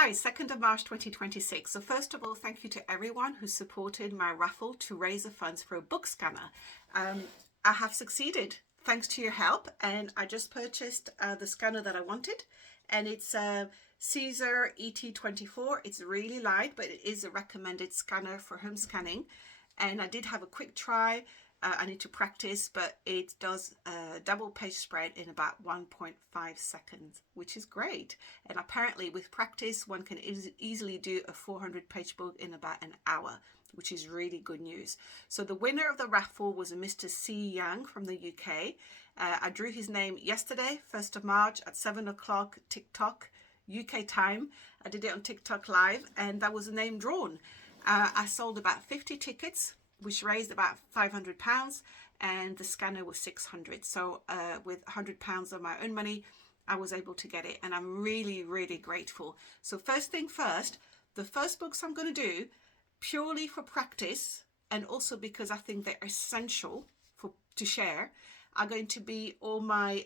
Hi, 2nd of March 2026. So first of all, thank you to everyone who supported my raffle to raise the funds for a book scanner. I have succeeded thanks to your help, and I just purchased the scanner that I wanted, and it's a Caesar ET24. It's really light, but it is a recommended scanner for home scanning. And I did have a quick try. I need to practice, but it does a double page spread in about 1.5 seconds, which is great. And apparently with practice, one can easily do a 400-page book in about an hour, which is really good news. So the winner of the raffle was a Mr. C. Yang from the UK. I drew his name yesterday, 1st of March at 7 o'clock TikTok, UK time. I did it on TikTok live, and that was the name drawn. I sold about 50 tickets, which raised about £500, and the scanner was 600. So with £100 of my own money, I was able to get it, and I'm really, really grateful. So first thing first, the first books I'm going to do purely for practice, and also because I think they're essential to share, are going to be all my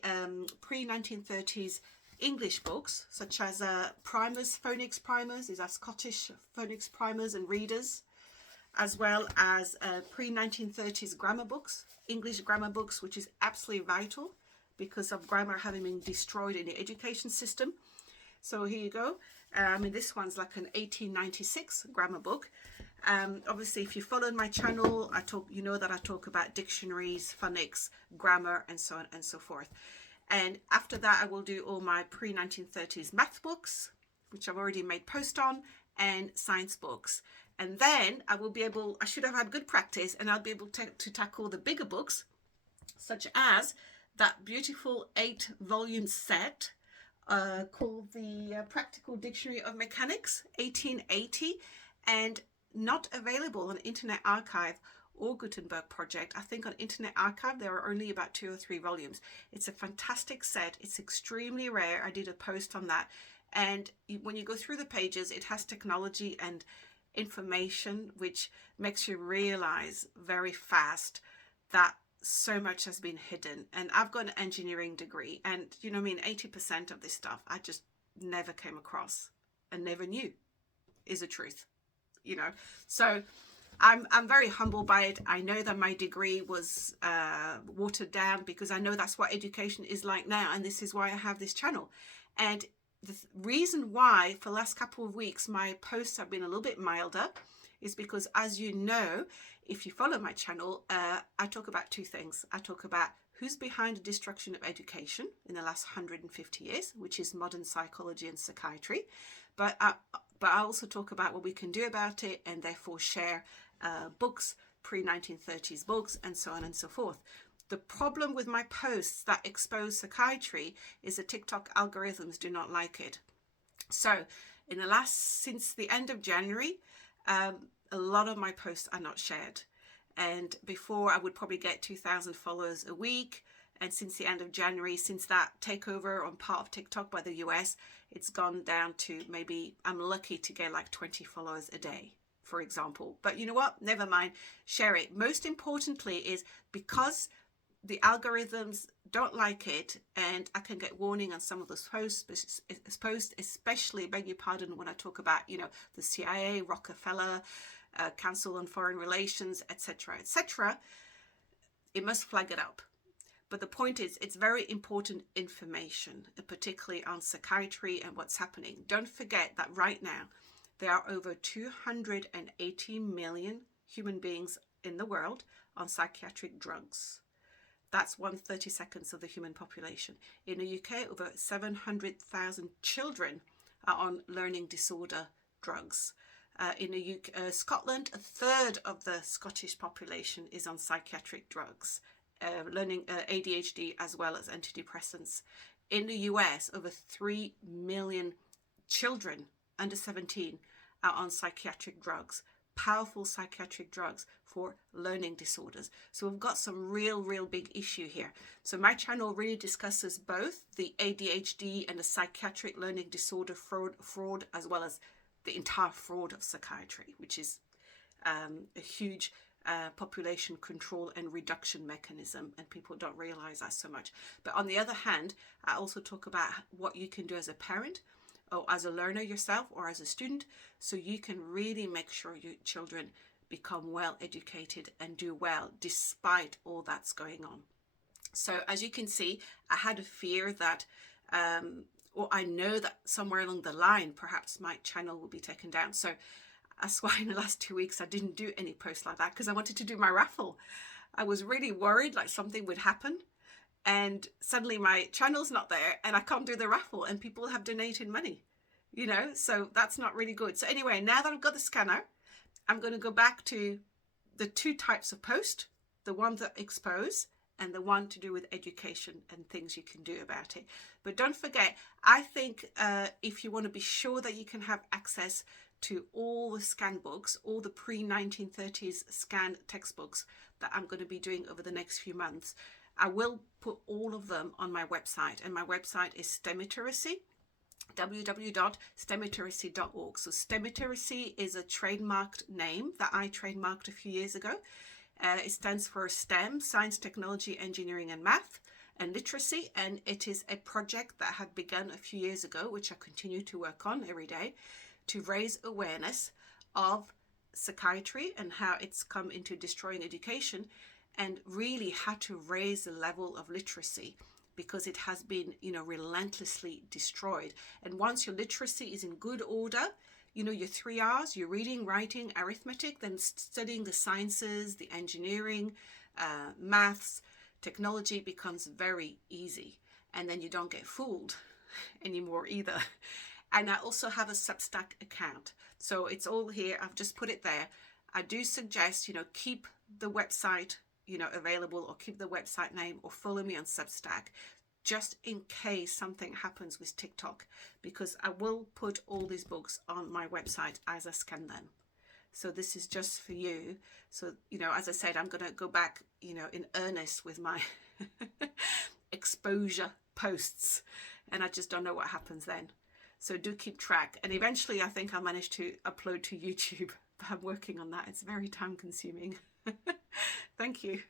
pre-1930s English books, such as primers, phonics primers. These are Scottish phonics primers and readers, as well as pre-1930s grammar books, English grammar books, which is absolutely vital because of grammar having been destroyed in the education system. So here you go. This one's like an 1896 grammar book. Obviously, if you followed my channel, you know that I talk about dictionaries, phonics, grammar, and so on and so forth. And after that, I will do all my pre-1930s math books, which I've already made post on, and science books. And then I should have had good practice, and I'll be able to tackle the bigger books, such as that beautiful 8-volume set called the Practical Dictionary of Mechanics, 1880, and not available on Internet Archive or Gutenberg Project. I think on Internet Archive there are only about 2 or 3 volumes. It's a fantastic set. It's extremely rare. I did a post on that. And when you go through the pages, it has technology and information which makes you realize very fast that so much has been hidden. And I've got an engineering degree, and 80% of this stuff I just never came across and never knew is the truth, so I'm very humbled by it. I know that my degree was watered down because I know that's what education is like now, and this is why I have this channel. And the reason why for the last couple of weeks my posts have been a little bit milder is because, as you know, if you follow my channel, I talk about 2 things. I talk about who's behind the destruction of education in the last 150 years, which is modern psychology and psychiatry. But I also talk about what we can do about it, and therefore share books, pre-1930s books, and so on and so forth. The problem with my posts that expose psychiatry is the TikTok algorithms do not like it. So since the end of January, a lot of my posts are not shared. And before I would probably get 2,000 followers a week. And since the end of January, since that takeover on part of TikTok by the US, it's gone down to maybe I'm lucky to get like 20 followers a day, for example. But you know what? Never mind. Share it. Most importantly is because the algorithms don't like it, and I can get warning on some of those posts, especially, beg your pardon, when I talk about, the CIA, Rockefeller, Council on Foreign Relations, etc., etc., it must flag it up. But the point is, it's very important information, particularly on psychiatry and what's happening. Don't forget that right now, there are over 280 million human beings in the world on psychiatric drugs. That's 1/32 of the human population. In the UK, over 700,000 children are on learning disorder drugs. In the UK, Scotland, 1/3 of the Scottish population is on psychiatric drugs, learning ADHD as well as antidepressants. In the US, over 3 million children under 17 are on psychiatric drugs, powerful psychiatric drugs for learning disorders. So we've got some real big issue here. So my channel really discusses both the ADHD and the psychiatric learning disorder fraud, as well as the entire fraud of psychiatry, which is a huge population control and reduction mechanism, and people don't realize that so much. But on the other hand, I also talk about what you can do as a parent or as a learner yourself or as a student, so you can really make sure your children become well educated and do well despite all that's going on. So as you can see, I had a fear that, or I know that somewhere along the line, perhaps my channel will be taken down. So that's why in the last 2 weeks, I didn't do any posts like that, because I wanted to do my raffle. I was really worried like something would happen and suddenly my channel's not there and I can't do the raffle and people have donated money, you know, so that's not really good. So anyway, now that I've got the scanner, I'm going to go back to the 2 types of post, the one that expose and the one to do with education and things you can do about it. But don't forget, I think if you want to be sure that you can have access to all the scan books, all the pre-1930s scan textbooks that I'm going to be doing over the next few months, I will put all of them on my website, and my website is STEMiteracy, www.stemiteracy.org. So STEMiteracy is a trademarked name that I trademarked a few years ago. It stands for STEM, Science, Technology, Engineering and Math, and Literacy, and it is a project that had begun a few years ago, which I continue to work on every day, to raise awareness of psychiatry and how it's come into destroying education, and really how to raise the level of literacy, because it has been, you know, relentlessly destroyed. And once your literacy is in good order, you know, your 3 R's, your reading, writing, arithmetic, then studying the sciences, the engineering, maths, technology becomes very easy. And then you don't get fooled anymore either. And I also have a Substack account. So it's all here. I've just put it there. I do suggest, you know, keep the website, you know, available, or keep the website name, or follow me on Substack, just in case something happens with TikTok, because I will put all these books on my website as I scan them. So this is just for you. So, you know, as I said, I'm going to go back, you know, in earnest with my exposure posts, and I just don't know what happens then. So do keep track. And eventually I think I'll manage to upload to YouTube, but I'm working on that. It's very time consuming. Thank you.